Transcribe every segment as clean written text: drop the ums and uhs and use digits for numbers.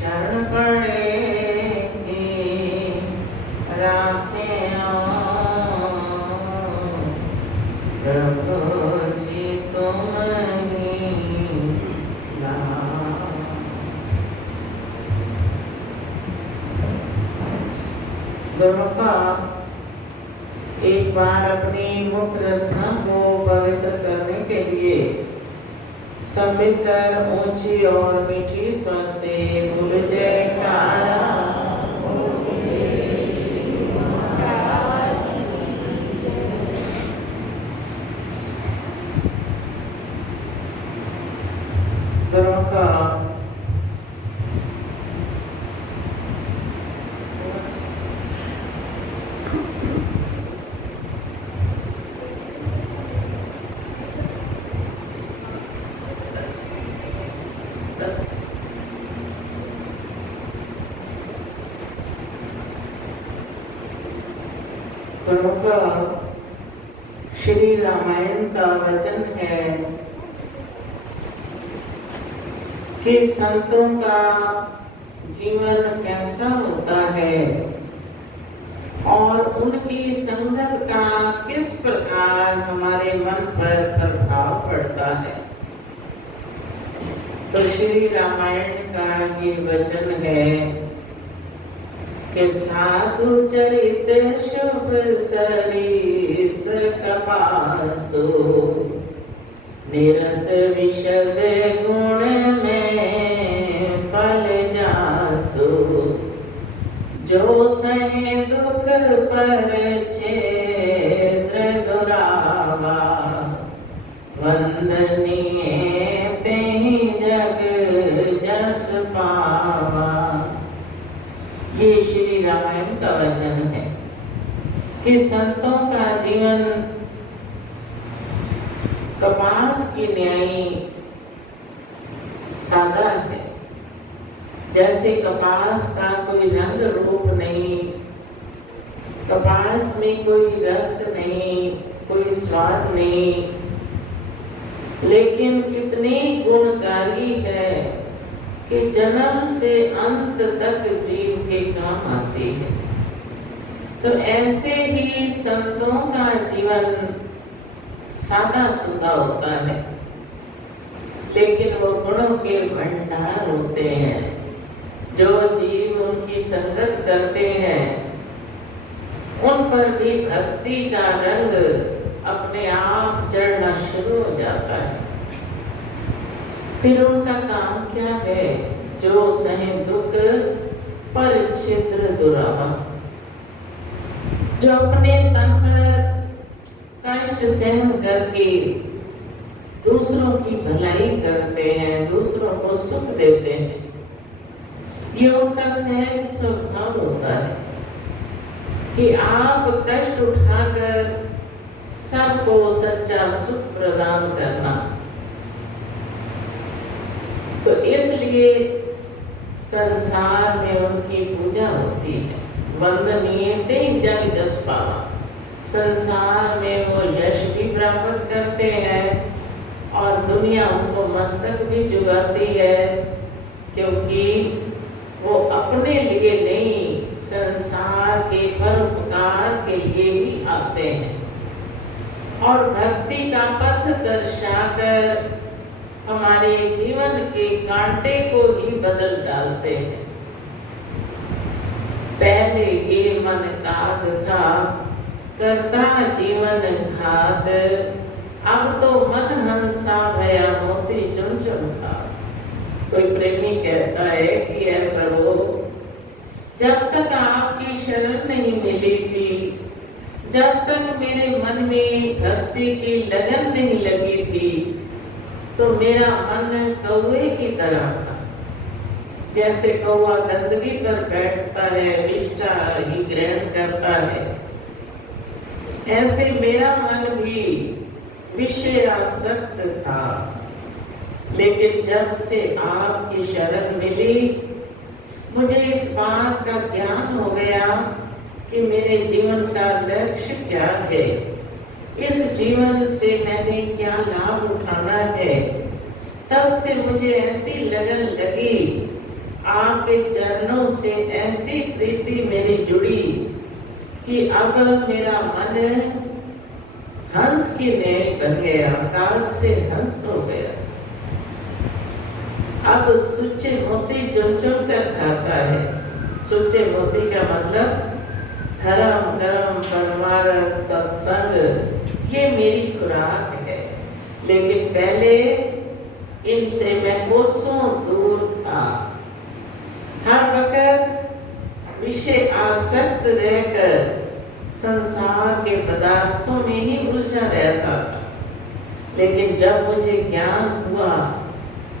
शरण पड़ेगी राखे प्रभु जी तुम ही नाम। गुरु का एक बार अपनी मुख रसना को पवित्र करने के लिए सब मिलकर ऊंची और मीठी स्वर से बोल जयकारा। गुरु का श्री रामायण का वचन है कि संतों का जीवन कैसा होता है और उनकी संगत का किस प्रकार हमारे मन पर प्रभाव पड़ता है। तो श्री रामायण का ये वचन है कि साधु चरित शुभ सरीस कपासो निरस विशद गुण में फल जासो जो सहे दुख पर क्षेत्र दुरावा वंदनीय तेहि जग जस पावा। ये श्री रामायण का वचन है कि संतों का जीवन कपास की न्याय सादा है। जैसे कपास का कोई रंग रूप नहीं, कपास में कोई रस नहीं, कोई स्वाद नहीं, लेकिन कितनी गुणकारी है कि जन्म से अंत तक जीव के काम आती है। तो ऐसे ही संतों का जीवन सादा सुधा होता है, लेकिन वो गुणों के भंडार होते हैं। जो जीव उनकी संगत करते हैं उन पर भी भक्ति का रंग अपने आप चढ़ना शुरू हो जाता है। फिर उनका काम क्या है? जो सहे दुख पर छिद्र दुरावा, जो अपने तन पर कष्ट सहन करके दूसरों की भलाई करते हैं, दूसरों को सुख देते हैं, ये उनका सहज स्वभाव होता है कि आप कष्ट उठाकर सबको सच्चा सुख प्रदान करना। तो इसलिए संसार में उनकी पूजा होती है। वंदनीय तेहि जग जस पावा, संसार में वो यश भी प्राप्त करते हैं और दुनिया उनको मस्तक भी झुकाती है, क्योंकि वो अपने लिए नहीं, संसार के परोपकार के लिए ही आते हैं और भक्ति का पथ दर्शाकर हमारे जीवन के कांटे को ही बदल डालते हैं। पहले ये मन काग था, करता जीवन घात, अब तो मन हंसा भया मोती चुन चुन खात। कोई प्रेमी कहता है कि हे प्रभु, जब तक आपकी शरण नहीं मिली थी, जब तक मेरे मन में भक्ति की लगन नहीं लगी थी, तो मेरा मन कौवे की तरह था। जैसे कौवा गंदगी पर बैठता है, विष्ठा ही ग्रहण करता है, ऐसे मेरा मन भी विषयासक्त था। लेकिन जब से आपकी शरण मिली, मुझे इस बात का ज्ञान हो गया कि मेरे जीवन का लक्ष्य क्या है, इस जीवन से मैंने क्या लाभ उठाना है। तब से मुझे ऐसी लगन लगी, आप आपके चरणों से ऐसी प्रीति मेरी जुड़ी कि अब मेरा मन हंस की नेक बन गया, काग से हंस हो गया। अब सुच्चे मोती चुन चुन कर खाता है। सुच्चे मोती का मतलब धर्म, कर्म, परमार्थ, सत्संग, ये मेरी खुराक है। लेकिन पहले इनसे मैं कोसों दूर था। हर वक्त विषय आसक्त रहकर संसार के पदार्थों में ही उलझा रहता था। लेकिन जब मुझे ज्ञान हुआ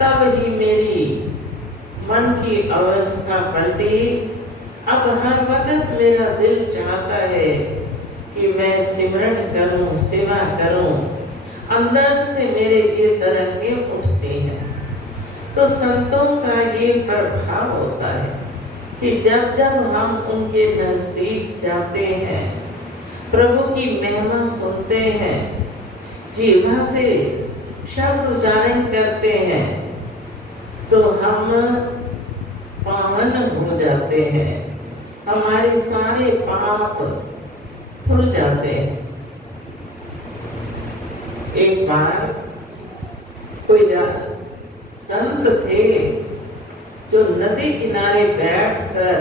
तब ही मेरी मन की अवस्था पलटी। अब हर वक्त मेरा दिल चाहता है कि मैं सिमरन करूं, सेवा करूं। अंदर से मेरे लिए तरंगें उठती हैं। तो संतों का ये प्रभाव होता है कि जब जब हम उनके नजदीक जाते हैं, प्रभु की महिमा सुनते हैं, जीवा से शब्द उच्चारण करते हैं, तो हम पावन हो जाते हैं। हमारे सारे पाप धुल जाते हैं। एक बार कोई संत थे जो नदी किनारे बैठकर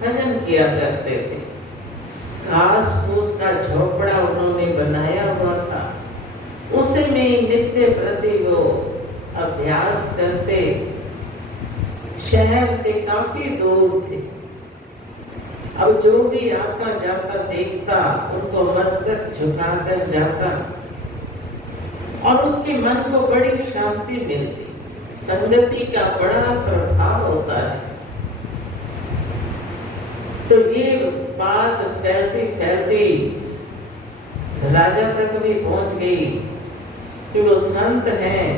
भजन किया करते थे। घास फूस का झोपड़ा उन्होंने बनाया हुआ था। उसी में नित्य प्रति वो अभ्यास करते। शहर से काफी दूर थे। अब जो भी आता जाता देखता उनको मस्तक झुकाकर जाता और उसके मन को बड़ी शांति मिलती। संगति का बड़ा प्रभाव होता है। तो ये बात फैलती फैलती राजा तक भी पहुंच गई कि वो संत हैं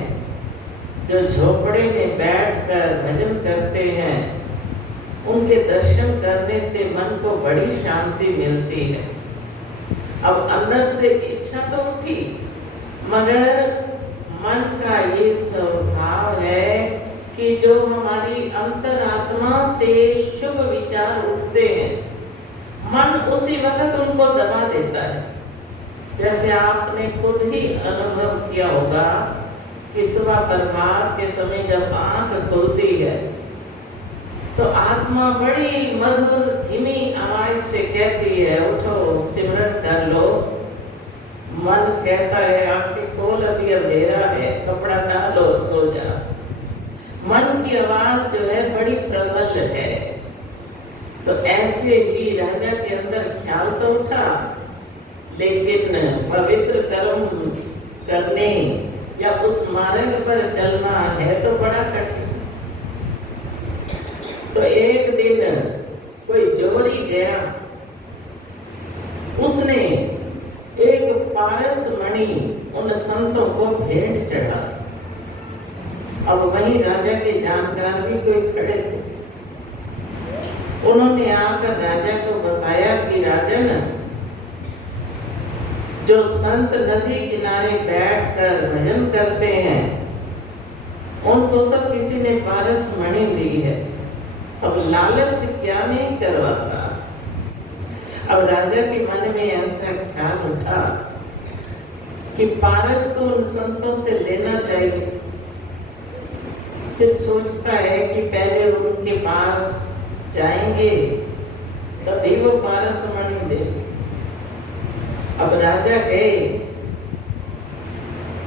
जो झोपड़े में बैठकर भजन करते हैं। उनके दर्शन करने से मन को बड़ी शांति मिलती है। अब अंदर से इच्छा तो उठी, मगर मन का ये स्वभाव है कि जो हमारी अंतरात्मा से शुभ विचार उठते हैं, मन उसी वक्त उनको दबा देता है। जैसे आपने खुद ही अनुभव किया होगा कि सुबह प्रभात के समय जब आंख खुलती है तो आत्मा बड़ी मधुर धीमी आवाज से कहती है, उठो सिमरन कर लो। मन कहता है आंखें खोल, अभी अंधेरा है, कपड़ा डालो, सो जा। मन की आवाज जो है बड़ी प्रबल है। तो ऐसे ही राजा के अंदर ख्याल तो उठा, लेकिन पवित्र कर्म करने या उस मार्ग पर चलना है तो बड़ा कठिन। तो एक दिन कोई जोरी गया, उसने एक पारस मणि उन संतों को भेंट चढ़ा। अब वहीं राजा के जानकार भी कोई खड़े थे। उन्होंने आकर राजा को बताया कि राजन, जो संत नदी किनारे बैठकर भजन करते हैं, उनको तो किसी ने पारस मणि दी है। अब लालच क्या नहीं करवाता। अब राजा के मन में ऐसा ख्याल उठा कि पारस तो उन संतों से लेना चाहिए। फिर सोचता है कि पहले उनके पास जाएंगे तभी वो पारस मणि देंगे। अब राजा गए,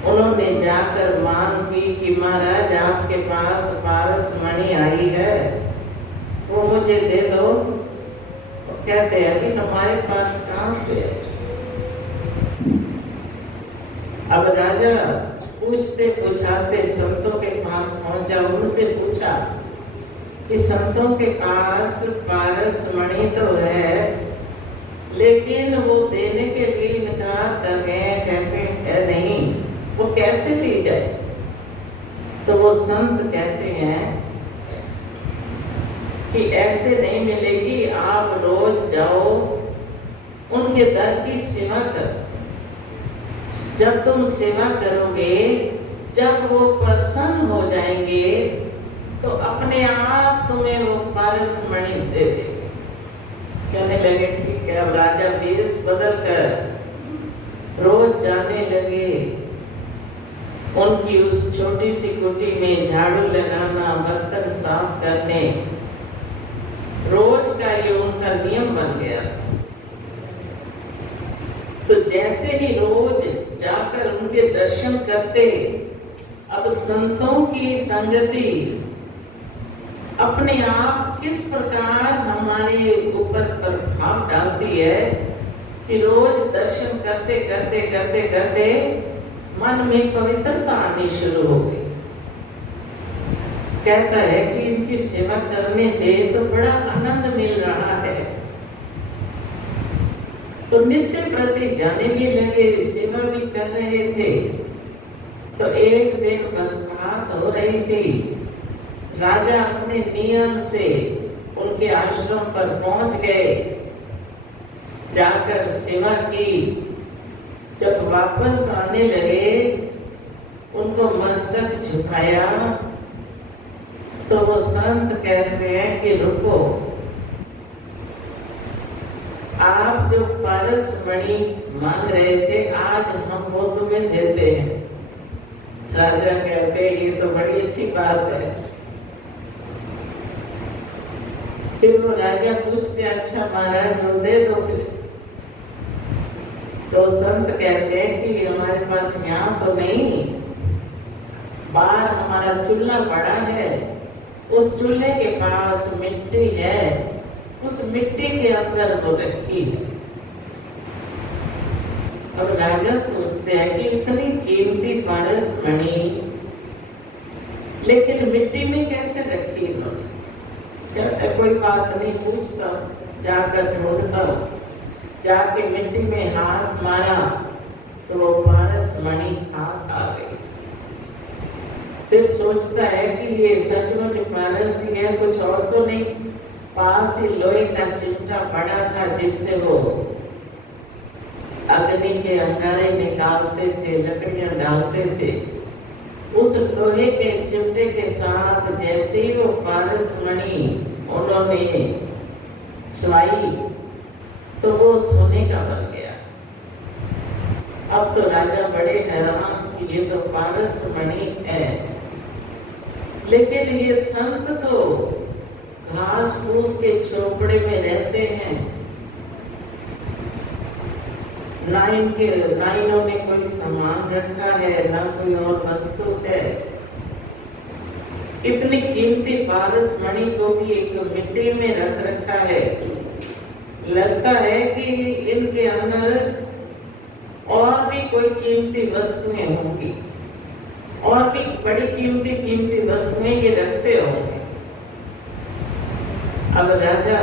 उन्होंने जाकर मांग की कि महाराज आपके पास पारस मणि आई है, वो मुझे दे दो। कहते हैं अभी हमारे पास कहां से। अब राजा पूछते पूछाते संतों के पास पहुंचा, उनसे पूछा कि संतों के पास पारस मणि तो है, लेकिन वो देने के लिए इनकार कर गए, कहते हैं नहीं, वो कैसे ली जाए। तो वो संत कहते हैं कि ऐसे नहीं मिलेगी, आप रोज जाओ उनके दर की सेवा करो। जब तुम सेवा करोगे, जब वो प्रसन्न हो जाएंगे तो अपने आप तुम्हें वो लगे ठीक है। अब राजा वेश बदल कर रोज जाने लगे उनकी उस छोटी सी कुटी में झाड़ू लगाना, बर्तन साफ करने, रोज का ये उनका नियम बन गया। तो जैसे ही रोज जाकर उनके दर्शन करते, अब संतों की संगति अपने आप किस प्रकार हमारे ऊपर प्रभाव डालती है कि रोज दर्शन करते करते करते करते मन में पवित्रता आनी शुरू हो गई। कहता है कि इनकी सेवा करने से तो बड़ा आनंद मिल रहा है। तो नित्य प्रति जाने भी लगे, सेवा भी कर रहे थे। तो एक दिन बरसात हो रही थी। राजा अपने नियम से उनके आश्रम पर पहुंच गए, जाकर सेवा की। जब वापस आने लगे, उनको मस्तक झुकाया तो वो संत कहते हैं कि रुको, आप जो पारस मणि मांग रहे थे, आज हम वो तुम्हें देते हैं। राजा कहते हैं ये तो बड़ी अच्छी बात है। फिर वो राजा पूछते अच्छा महाराज वो दे दो फिर। तो संत कहते हैं कि हमारे पास यहाँ तो नहीं, बाहर हमारा चूल्हा पड़ा है, उस चूल्हे के पास मिट्टी है, उस मिट्टी के अंदर वो रखी है। अब राजा सोचते हैं कि इतनी कीमती पारस मणि लेकिन मिट्टी में कैसे रखी इन्होंने। कहते कोई बात नहीं, पूछता, जाकर ढूंढता, जाके मिट्टी में हाथ मारा तो वो पारस मणि हाथ आ गई। फिर सोचता है कि ये सचमुच पारस ही है, कुछ और तो नहीं। पास ही लोहे का चिमटा पड़ा था जिससे वो अग्नि के अंगारे निकालते थे, लकड़ियां डालते थे। उस लोहे के चिमटे के साथ जैसे ही वो पारस मणि उन्होंने छुआई तो वो सोने का बन गया। अब तो राजा बड़े हैरान कि ये तो पारस मणि है, लेकिन ये संत तो घास फूस के झोपड़े में रहते हैं, ना इन्होंने कोई सामान रखा है, ना कोई और वस्तु है। इतनी कीमती पारस मणि को भी एक मिट्टी में रख रखा है। लगता है कि इनके अंदर और भी कोई कीमती वस्तुएं होंगी, और भी बड़ी कीमती वस्तुएं ये रखते होंगे। अब राजा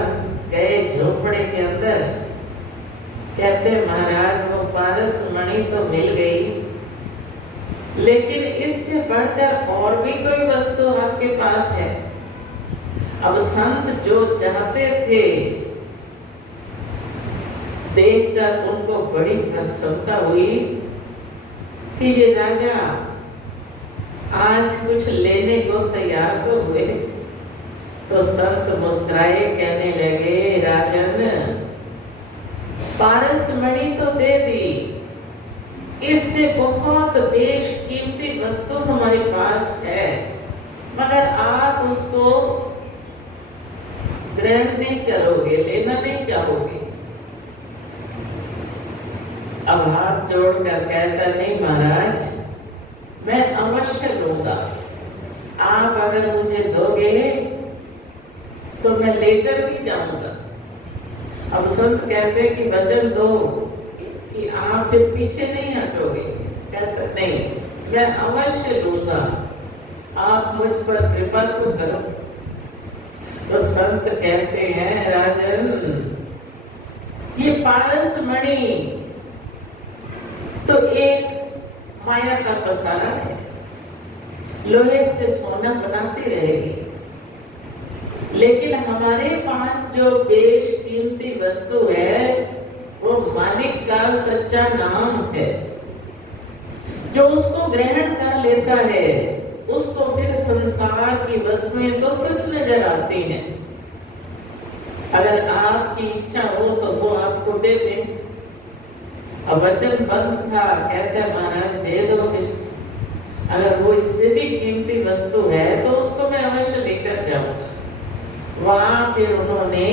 गए झोपड़े के अंदर, कहते महाराज वो पारस मणि तो मिल गई, लेकिन इससे बढ़कर और भी कोई वस्तु आपके पास है। अब संत जो चाहते थे, देखकर उनको बड़ी प्रसन्नता हुई कि ये राजा आज कुछ लेने को तैयार तो हुए। तो संत मुस्कुराए, कहने लगे राजन पारस मणि तो दे दी, इससे बहुत बेशकीमती वस्तु हमारे पास है, मगर आप उसको ग्रहण नहीं करोगे, लेना नहीं चाहोगे। अब हाथ जोड़कर कहता नहीं महाराज, मैं अवश्य लूंगा। आप अगर मुझे दोगे तो मैं लेकर भी जाऊंगा। अब संत कहते कि वचन दो कि आप फिर पीछे नहीं हटोगे। कहता नहीं, मैं अवश्य लूंगा, आप मुझ पर कृपा तो करो। तो संत कहते हैं राजन ये पारस मणि तो एक माया का पसारा है, लोहे से सोना बनाती रहेगी, लेकिन हमारे पास जो बेशकीमती वस्तु है वो मालिक का सच्चा नाम है। जो उसको ग्रहण कर लेता है उसको फिर संसार की वस्तुएं तो तुच्छ नजर आती हैं, अगर आपकी इच्छा हो तो वो आपको दे दे। अब वचन बंद था, कहते हैं महाराज दे दो फिर। अगर वो इससे भी कीमती वस्तु है तो उसको मैं अवश्य लेकर जाऊंगा। वहां फिर उन्होंने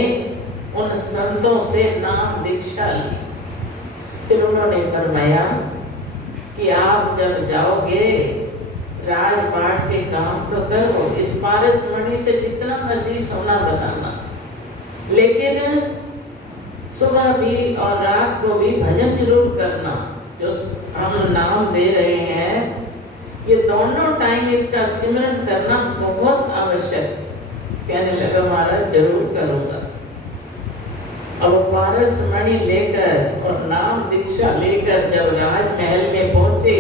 उन संतों से नाम दीक्षा ली। फिर उन्होंने फरमाया कि आप जब जाओगे राजपाट के काम तो करो, इस पारस मणि से जितना मर्जी सोना बनाना, लेकिन सुबह भी और रात को भी भजन जरूर करना। जो हम नाम दे रहे हैं ये दोनों टाइम इसका सिमरन करना बहुत आवश्यक। कहने लगा महाराज जरूर करूंगा। अब पारस मणि लेकर और नाम दीक्षा लेकर जब राजमहल में पहुंचे,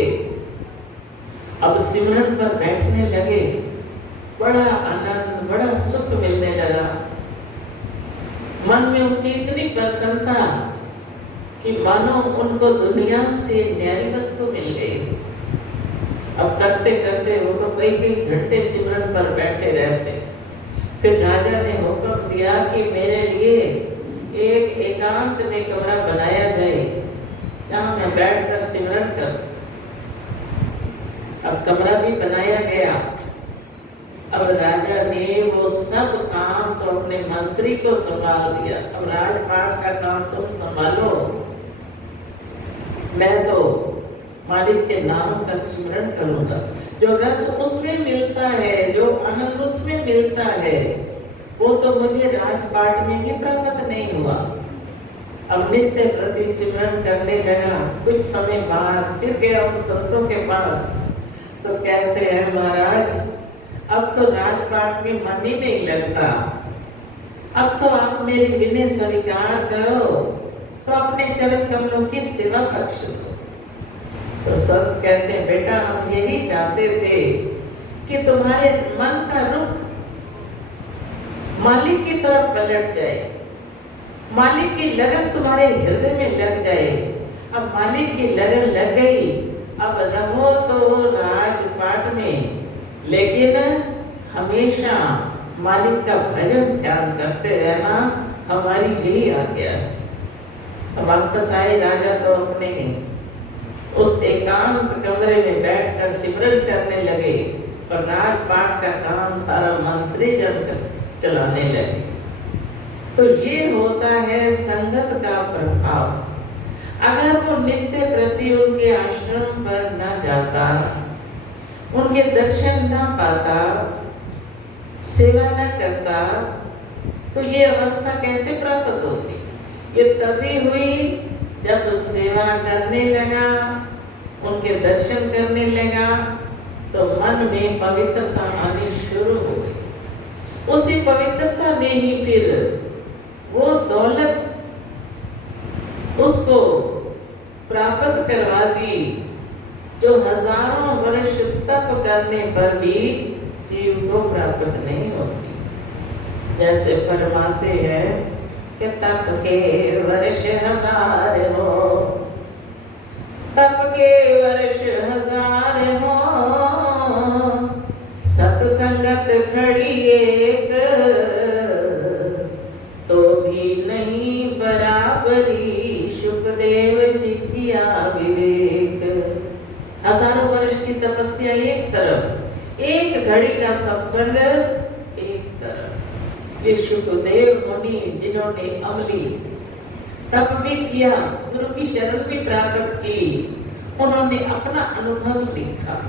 अब सिमरन पर बैठने लगे, बड़ा आनंद बड़ा सुख मिलने लगा। मन में उनकी इतनी प्रसन्नता कि मानो उनको दुनिया से न्यारी वस्तु मिल गई। अब करते करते वो तो कई कई घंटे सिमरन पर बैठे रहते। फिर राजा ने हुक्म दिया कि मेरे लिए एक एकांत में कमरा बनाया जाए जहाँ मैं बैठकर सिमरन करूं। अब कमरा भी बनाया गया। अब राजा ने वो सब काम तो अपने मंत्री को संभाल दिया। अब राजपाट का काम तुम संभालो, मैं तो मालिक के नाम का स्मरण करूंगा। जो रस उसमें मिलता है, जो आनंद उसमें मिलता है, वो तो मुझे राजपाट में भी प्राप्त नहीं हुआ। अब नित्य प्रति सिमरन करने लगा। कुछ समय बाद फिर गया उन संतों के पास, तो कहते हैं महाराज अब तो राजपाट में मन ही नहीं लगता, अब तो आप मेरी विनय स्वीकार करो, तो अपने चरण कमलों की सेवा बख्श दो। तो संत कहते हैं बेटा हम यही चाहते थे कि तुम्हारे मन का रुख मालिक की तरफ पलट जाए, मालिक की लगन तुम्हारे हृदय में लग जाए। अब मालिक की लगन लग गई, अब रहो तो राजपाट में, लेकिन हमेशा मालिक का भजन ध्यान करते रहना, हमारी यही आज्ञा। अब वापस आए राजा तो अपने उस एकांत कमरे में बैठकर सिमरन करने लगे और राजपाट का काम सारा मंत्री जन चलाने लगे। तो ये होता है संगत का प्रभाव। अगर वो नित्य प्रति उनके आश्रम पर न जाता, उनके दर्शन न पाता, सेवा न करता, तो ये अवस्था कैसे प्राप्त होती? ये तभी हुई जब सेवा करने लगा, उनके दर्शन करने लगा, तो मन में पवित्रता आनी शुरू हो गई। उसी पवित्रता ने ही फिर वो दौलत उसको प्राप्त करवा दी जो हजारों वर्ष तप करने पर भी जीव को प्राप्त नहीं होती। जैसे फरमाते हैं कि तप के वर्ष हजार हो, तप के वर्ष हजार हो, सत्संगत खड़ी एक, तो भी नहीं बराबरी शुकदेव जी किया विवेक। हजारों वर्ष की तपस्या एक तरफ, एक घड़ी का सत्संग एक तरफ। ये शुकदेव मुनि जिन्होंने अमली तप भी किया, गुरु की शरण भी प्राप्त की, उन्होंने अपना अनुभव लिखा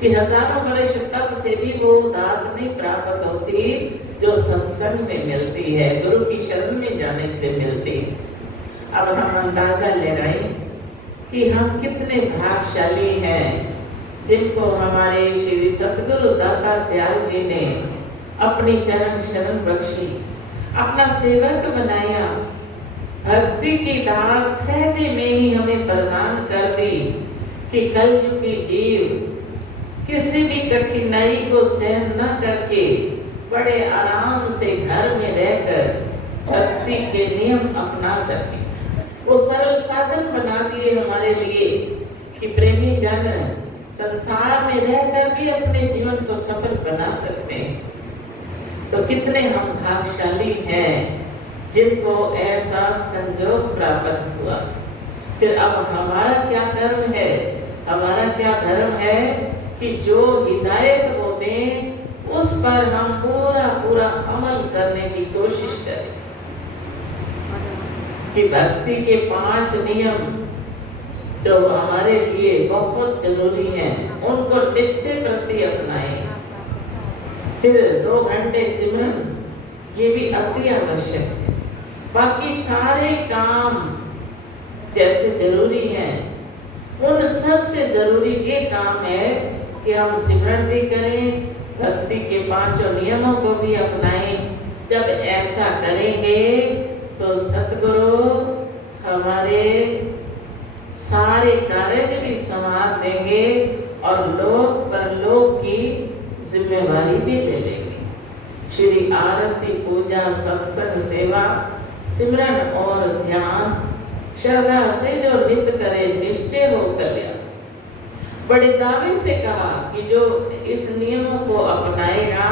कि हजारों वर्ष तप से भी वो दात नहीं प्राप्त होती जो सत्संग में मिलती है, गुरु की शरण में जाने से मिलती। अब हम अंदाजा ले रहे हैं कि हम कितने भाग्यशाली हैं जिनको हमारे श्री सतगुरु दाता दयाल जी ने अपनी चरण शरण बख्शी, अपना सेवक बनाया, भक्ति की दात सहजे में ही हमें प्रदान कर दी कि कलयुगी जीव किसी भी कठिनाई को सहन न करके बड़े आराम से घर में रहकर भक्ति के नियम अपना सके। वो सरल साधन बना दिए हमारे लिए कि प्रेमी जन संसार में रहकर भी अपने जीवन को सफल बना सकते हैं। तो कितने हम भाग्यशाली हैं जिनको ऐसा संयोग प्राप्त हुआ। फिर अब हमारा क्या कर्म है, हमारा क्या धर्म है कि जो हिदायत वो दें उस पर हम पूरा पूरा अमल करने की कोशिश करें। कि भक्ति के 5 नियम जो हमारे लिए बहुत जरूरी हैं, उनको नित्य प्रति अपनाएं। फिर 2 घंटे सिमरन, ये भी अति आवश्यक है। बाकी सारे काम जैसे जरूरी हैं, उन सबसे जरूरी ये काम है कि हम सिमरन भी करें, भक्ति के 5 नियमों को भी अपनाएं। जब ऐसा करेंगे तो सतगुरु हमारे सारे कार्य भी संभाल देंगे और लोक परलोक की जिम्मेवारी भी ले लेंगे। श्री आरती, पूजा, सत्संग, सेवा, सिमरन और ध्यान श्रद्धा से जो नित्य करे निश्चय हो कल्याण। बड़े दावे से कहा कि जो इस नियमों को अपनाएगा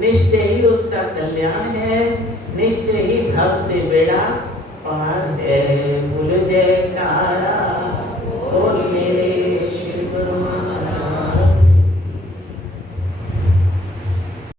निश्चय ही उसका कल्याण है, निश्चय ही भव से बेड़ा पार है। बोलो जयकारा।